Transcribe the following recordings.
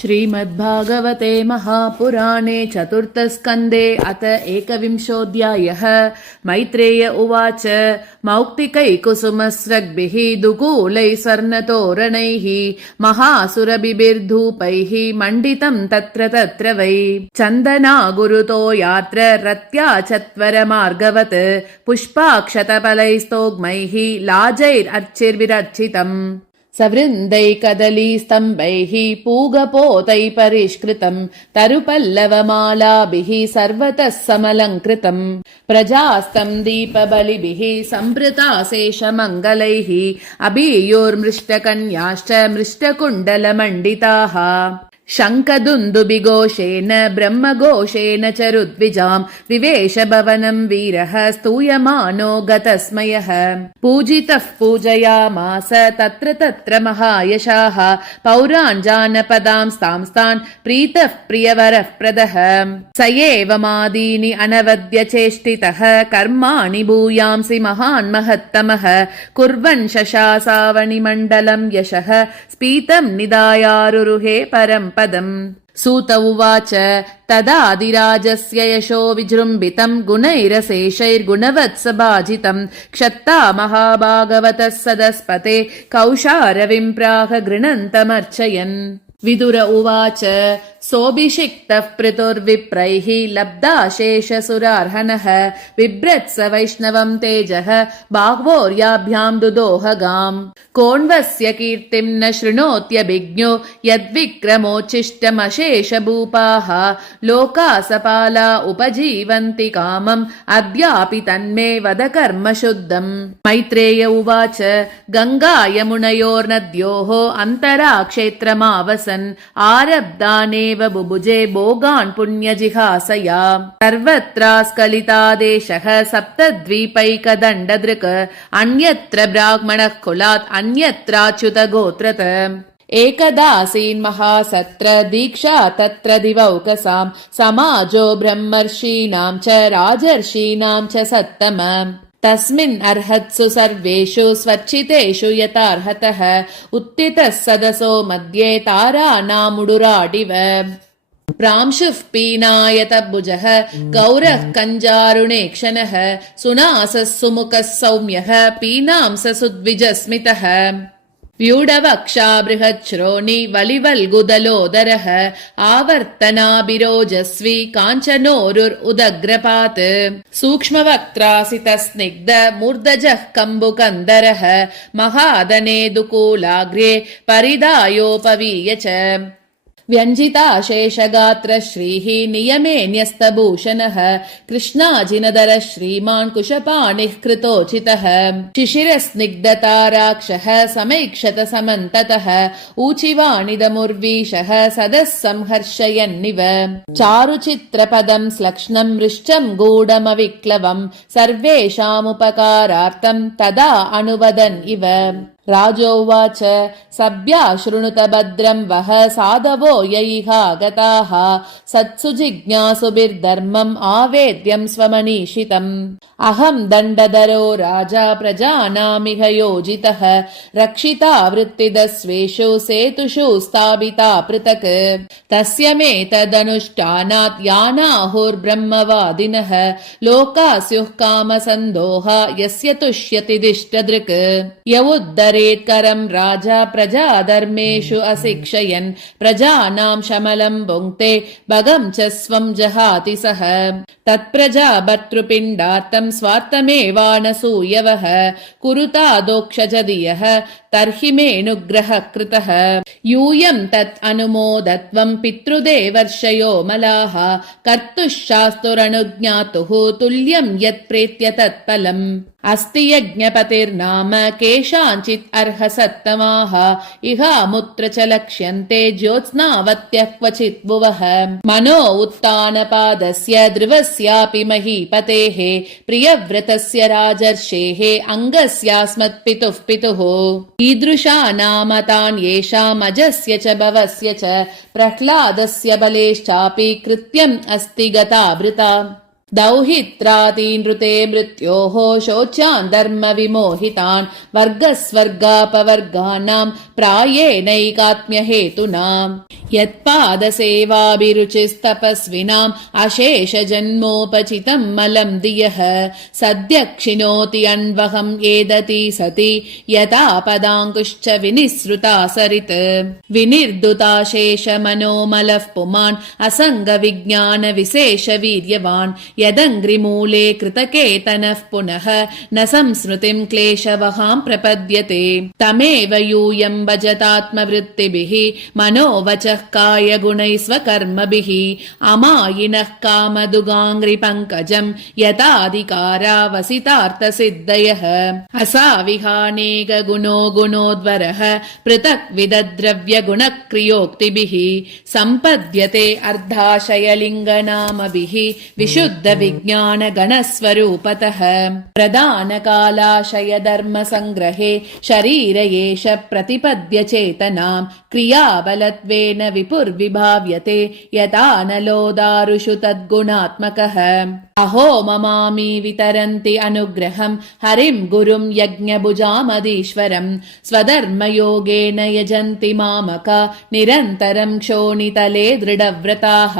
श्रीमद्भागवते महापुराणे चतुर्थस्कन्धे अथ एकविंशोऽध्यायः। मैत्रेय उवाच मौक्तिकैकुसुमस्रग्भिः दुकूलैः स्वर्णतोरणैः महासुरभिर्धूपैः मण्डितं तत्र तत्र वै चन्दना गुरुतो यात्र रत्या चत्वरमार्गवत् पुष्पाक्षतफलैस्तोग्मैः लाजैरर्चिर्विरर्चितम् सवृन्दै कदलीस्तम्भैः पूगपोतैः परिष्कृतम् तरुपल्लवमालाभिः सर्वतः समलङ्कृतम् प्रजास्तं दीपबलिभिः सम्भृताशेषमङ्गलैः अभियोर्मृष्टकन्याश्च मृष्टकुण्डलमण्डिताः शङ्खदुन्दुभिघोषेण ब्रह्मघोषेण च रुद्विजाम् विवेश भवनम् वीरः स्तूयमानो गतस्मयः पूजितः पूजयामास तत्र तत्र महायशाः पौरान् जानपदां स्तांस्तान् प्रीतः प्रियवरः प्रदः स एव मादीनि अनवद्य चेष्टितः कर्माणि भूयांसि महान् महत्तमः कुर्वन् शशासावणिमण्डलं यशः स्फीतं निधायारुरुहे परम् पदम् सूत उवाच तदादिराजस्य यशो विजृम्भितं गुणैरशेषैर्गुणवत्सभाजितं क्षत्ता महाभागवतः सदस्पते कौशारविं प्राह गृणन्तमर्चयन् विदुर उवाच सोऽभिषिक्तः पृतुर्विप्रैः लब्धाशेषसुरार्हणः बिभ्रत्स वैष्णवं तेजः बाह्वोर्याभ्यां दुदोहगाम् कोण्वस्य कीर्तिं न शृणोत्यभिज्ञो यद्विक्रमोच्छिष्टमशेषभूपाः लोकासपाला उपजीवन्ति कामम् अद्यापि तन्मे वद कर्म शुद्धम् मैत्रेय उवाच गङ्गा यमुनयोर्नद्योः अन्तरा क्षेत्रमावसन् आरब्धानेव बुभुजे भोगान् पुण्यजिहासया सर्वत्रास्खलितादेशः सप्तद्वीपैकदण्डदृक् अन्यत्र ब्राह्मणः कुलात् अन्यत्राच्युतगोत्रत एकदासीन् महासत्र दीक्षा तत्र दिवौकसां समाजो ब्रह्मर्षीणां च राजर्षीणां च सत्तम तस्मिन् अर्हत्सु सर्वेषु स्वच्छितेषु यथार्हतः उत्थितः सदसो मध्ये तारानामुडुराडिव प्रांशुः पीनायतभुजः गौरः कञ्जारुणेक्षणः सुनासः सुमुखः सौम्यः पीनांस सुद्विजस्मितः व्यूढवक्षा बृहच्छ्रोणि वलिवल्गुदलोदरः आवर्तनाभिरोजस्वी काञ्चनोरुदग्रपात् सूक्ष्मवक्त्रासितस्निग्ध मूर्धजः कम्बुकन्दरः महादनेदुकूलाग्रे परिधायोपवीय च व्यञ्जिताशेषगात्र श्रीः नियमे न्यस्तभूषणः कृष्णाजिनधरः श्रीमान् कुशपाणिः कृतोचितः शिशिरस्निग्धताराक्षः समैक्षत समन्ततः ऊचिवाणिदमुर्वीशः सदः संहर्षयन्निव चारुचित्रपदं श्लक्ष्णं मृष्टं गूढमविक्लवं सर्वेषामुपकारार्थं तदा अनुवदन् इव राजोवाच सभ्या शृणुत भद्रं वः साधवो यैहागताः सत्सु जिज्ञासुभिर्धर्मम् आवेद्यं स्वमनीषितम् अहं दण्डधरो राजा प्रजानामिह योजितः रक्षिता वृत्तिदस्वेषु सेतुषु स्थापिता पृथक् तस्य मे तदनुष्ठानात् यानाहुर्ब्रह्मवादिनः लोकास्युः कामसन्दोहा यस्य तुष्यति दिष्टदृक् यवुद्धरेत्करं राजा प्रजाधर्मेषु अशिक्षयन् प्रजानां शमलं भुङ्क्ते भगं च स्वं जहाति सः तत्प्रजाभर्तृपिण्डार्थं स्वार्थमेवानसूयवः कुरुतादोक्षजदियः तर्हि मेऽनुग्रहः कृतः यूयं तत् अनुमोदत्वं पितृदेवर्षयो मलाः कर्तुश्शास्तुरनुज्ञातुः तुल्यं यत्प्रेत्य तत्फलम् अस्ति यज्ञपतिर्नाम केषाञ्चित् अर्हसत्तमाः इहामुत्र च लक्ष्यन्ते ज्योत्स्नावत्यः क्वचित् भुवः मनो उत्तानपादस्य ध्रुवस्यापि महीपतेः प्रियव्रतस्य राजर्षेः अङ्गस्यास्मत्पितुः पितुः ईदृशानामतान् येषामजस्य च भवस्य च प्रह्लादस्य बलेश्चापि कृत्यम् अस्ति गताभृता दौहित्रातीनृते मृत्योः शोच्यान् धर्म विमोहितान् वर्गस्वर्गापवर्गानां प्रायेणैकात्म्यहेतुना यत्पादसेवाभिरुचिस्तपस्विनाम् अशेषजन्मोपचितम् मलम् दियः सद्यः क्षिणोति अन्वहम् एदति सति यतापदाङ्कुश्च विनिसृता सरित् विनिर्दुताशेषमनोमलः पुमान् असङ्गविज्ञानविशेषवीर्यवान् यदङ्घ्रिमूले कृतकेतनः पुनः न संस्मृतिम् क्लेशवहाम् प्रपद्यते तमेव यूयम् भजतात्मवृत्तिभिः मनोवचः कायगुणैः स्वकर्मभिः अमायिनः कामदुगाङ्घ्रिपङ्कजम् यताधिकारावसितार्थसिद्धयः असाविहानेकगुणो गुणोद्वरः पृथक् विदद्रव्यगुणक्रियोक्तिभिः सम्पद्यते अर्धाशयलिङ्गनामभिः विशुद्धविज्ञानगणस्वरूपतः प्रधानकालाशयधर्मसङ्ग्रहे शरीर एष प्रतिपद्य चेतनाम् क्रियाबलत्वेन विपुर्विभाव्यते यतानलो दारुषु तद्गुणात्मकः अहो ममामि वितरन्ति अनुग्रहम् हरिम् गुरुम् यज्ञभुजामधीश्वरम् स्वधर्मयोगेन यजन्ति मामका निरन्तरम् क्षोणितले दृढव्रताः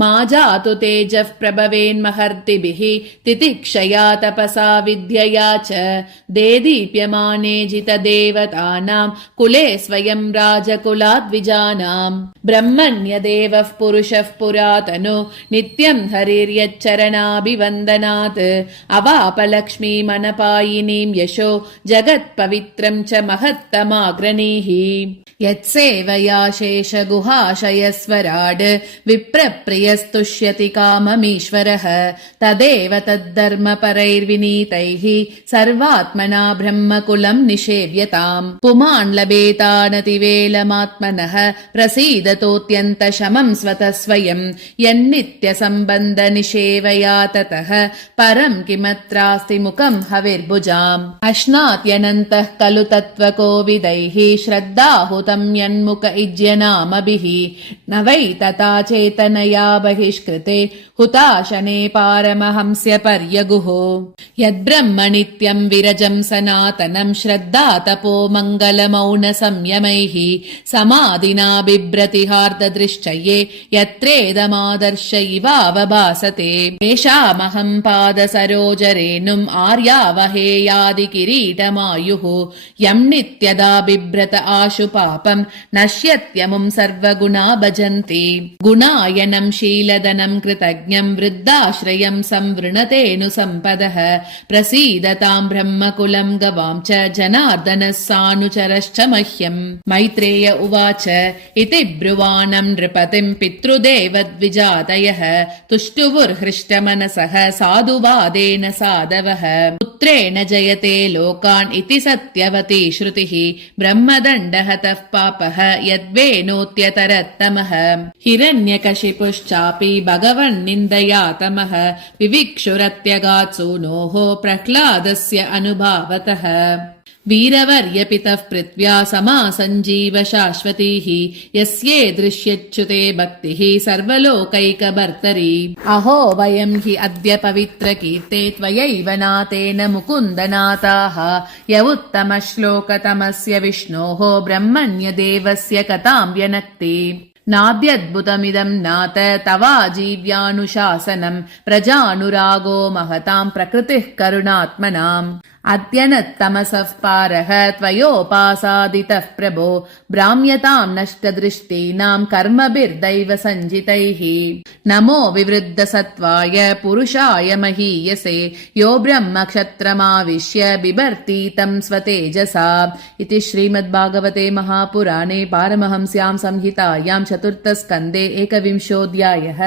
मा जातु तेजः प्रभवेन्महर्तिभिः तितिक्षया तपसा विद्यया च देदीप्यमाने जितदेवतानाम् कुले स्वयं राजकुलाद्विजानाम् ब्रह्मण्यदेवः पुरुषः पुरातनो नित्यम् हरिर्यच्चरणाभिवन्दनात् अवापलक्ष्मीमनपायिनीम् यशो जगत्पवित्रम् च महत्तमाग्रणीः यत्सेवया शेषगुहाशयस्वराड् विप्रप्रियस्तुष्यति काममीश्वरः तदेव तद्धर्मपरैर्विनीतैः सर्वात्मना ब्रह्मकुलम् निषेव्यताम् पुमान् लभेतानतिवेलमात्मनः प्रसीदतोऽत्यन्तशमम् स्वतः स्वयम् यन्नित्यसम्बन्धनिषेवया ततः परम् किमत्रास्ति मुखम् हविर्भुजाम् अश्नात्यनन्तः खलु तत्त्वकोविदैः श्रद्धाहुतम् यन्मुख इज्यनामभिः न वै तथा चेतनया बहिष्कृते हुताशने पारमहंस्य पर्यगुः यद्ब्रह्म नित्यम् विरजम् सनातनम् श्रद्धा तपो मङ्गलमौन संयमैः समाधिना बिभ्रतिहार्ददृश्चये यत्रेदमादर्श इवावभासते येषामहम् पादसरोजरेणुम् आर्यावहेयादि किरीटमायुः यम् नित्यदा बिभ्रत आशु पापम् नश्यत्यमुम् सर्वगुणा भजन्ति गुणायनम् शीलदनम् कृतज्ञम् वृद्धाश्रयम् संवृणतेनु सम्पदः प्रसीदताम् ब्रह्मकुलम् गवाम् च जनार्दनः सानुचरश्च मह्यम् मैत्रेय उवाच इति ब्रुवाणम् नृपतिम् पितृदेवद्विजातयः तुष्टुवुर्हृष्टमनसः साधुवादेन साधवः पुत्रेण जयते लोकान् इति सत्यवती श्रुतिः ब्रह्मदण्डहतः पापः यद्वेनोत्यतरत्तमः हिरण्यकशिपुश्चापि भगवन्निन्दयातमः विविक्षुरत्यगात्सूनोः प्रह्लादस्य अनुभावतः वीरवर्यपितः पृथ्व्या समासञ्जीव शाश्वतीः यस्ये दृश्यच्युते भक्तिः सर्वलोकैकभर्तरी अहो वयम् हि अद्य पवित्रकीर्ते त्वयैव नाथेन मुकुन्दनाथाः य उत्तमश्लोकतमस्य विष्णोः ब्रह्मण्यदेवस्य कथाम् व्यनक्ति नाद्यद्भुतमिदम् नाथ तवाजीव्यानुशासनम् प्रजानुरागो महताम् प्रकृतिः करुणात्मनाम् अत्यनत्तमसः पारः त्वयोपासादितः प्रभो भ्राम्यताम् नष्टदृष्टीनाम् कर्मभिर्दैव सञ्जितैः नमो विवृद्धसत्त्वाय पुरुषाय महीयसे यो ब्रह्मक्षत्रमाविश्य बिभर्ति तम् स्वतेजसा इति श्रीमद्भागवते महापुराणे पारमहंस्याम् संहितायाम् चतुर्थस्कन्धे एकविंशोऽध्यायः।